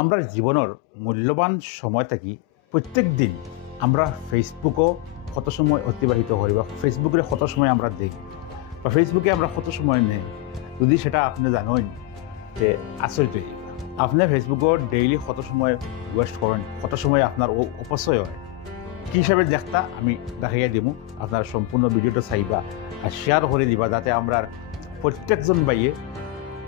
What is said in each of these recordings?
আমরা জীবনের মূল্যবান সময় থাকি প্রত্যেক দিন আমরা ফেসবুকও কত সময় অতিবাহিত করি বা ফেসবুকের কত সময় আমরা দেখি বা ফেসবুকে আমরা কত সময় নেই যদি সেটা আপনি জানেন যে আচরিত হয়ে যাবে। আপনি ফেসবুকও ডেইলি কত সময় ওয়েস্ট করেন, কত সময় আপনার অপচয় হয় কী হিসাবে দেখতা আমি দেখাইয়া দিব। আপনার সম্পূর্ণ ভিডিওটা চাইবা আর শেয়ার করে দিবা যাতে আমরা প্রত্যেকজন বাইয়ে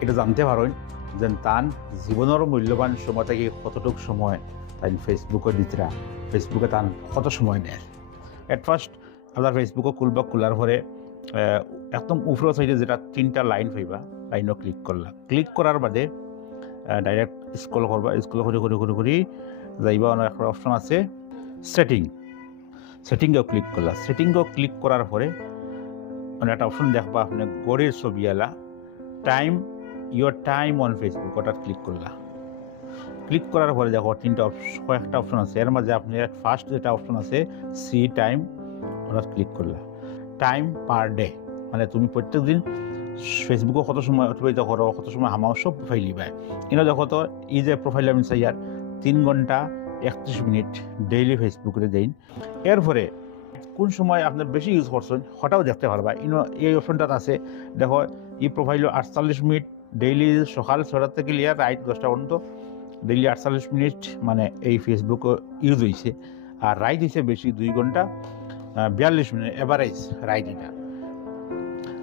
এটা জানতে পারেন যে তান জীবনের মূল্যবান সময় থেকে কতটুকু সময় তাই ফেসবুকে দিতরা, ফেসবুকে তান কত সময় নেয়। এট ফার্স্ট আপনার ফেসবুকও খুলবা, খোলার পরে একদম উপরে সাইডে যেটা 3টা লাইন পাইবা, লাইনও ক্লিক করলা। ক্লিক করার বাদে ডাইরেক্ট স্ক্রল করবা, স্ক্রল করে করে করে করে যাইবা। অনেক একটা অপশন আছে সেটিংয়েও ক্লিক করলা। সেটিংয়েও ক্লিক করার পরে মানে একটা অপশন দেখবা আপনি গড়ের ছবি আলা ইউর টাইম অন ফেসবুক, ওটা ক্লিক করলা। ক্লিক করার পরে দেখো কয়েকটা অপশন আছে, এর মাঝে আপনি ফার্স্ট যেটা অপশন আছে সি টাইম, ওটা ক্লিক করলা। টাইম পার ডে মানে তুমি প্রত্যেক দিন ফেসবুকে কত সময় অতিবাহিত করো, কত সময় হামাও সব প্রোফাইল পায়। কিন্তু দেখো তো এই যে প্রোফাইল আমি চাই আর 3 ঘন্টা 31 মিনিট ডেইলি ফেসবুকে দিন। এরপরে কোন সময় আপনার বেশি ইউজ করছেন হঠাৎ দেখতে পারবা। এই অপশনটা আছে দেখো, এই প্রোফাইল 48 মিনিট ডেইলি, সকাল 6টা থেকে লিয়া রাইট 10টা পর্যন্ত ডেইলি 48 মিনিট মানে এই ফেসবুক ইউজ হয়েছে। আর রাইট হয়েছে বেশি 2 ঘন্টা 42 মিনিট এভারেজ রাইট এটা।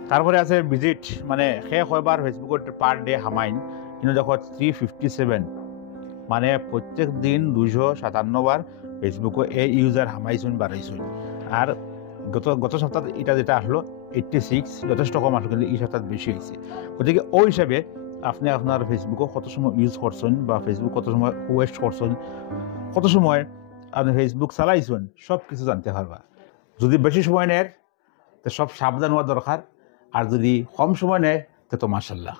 তারপরে আছে ভিজিট মানে কয়বার ফেসবুকের পার ডে হামাইন, কিন্তু দেখো 357 মানে প্রত্যেক দিন 257 বার ফেসবুকে এই ইউজার হামাইছুন বাড়াইছুন। আর গত সপ্তাহে এটা যেটা আসলো 86, যথেষ্ট কম আসলো, কিন্তু এই সপ্তাহে বেশি হয়েছে। গতিকে ওই হিসাবে আপনি আপনার ফেসবুকে কত সময় ইউজ করছেন বা ফেসবুক কত সময় ওয়েস্ট করছেন, কত সময় আপনি ফেসবুক চালাইছেন, সব কিছু জানতে পারবা। যদি বেশি সময় নেয় তো সব সাবধান হওয়া দরকার, আর যদি কম সময় নেয় তো মাশাআল্লাহ।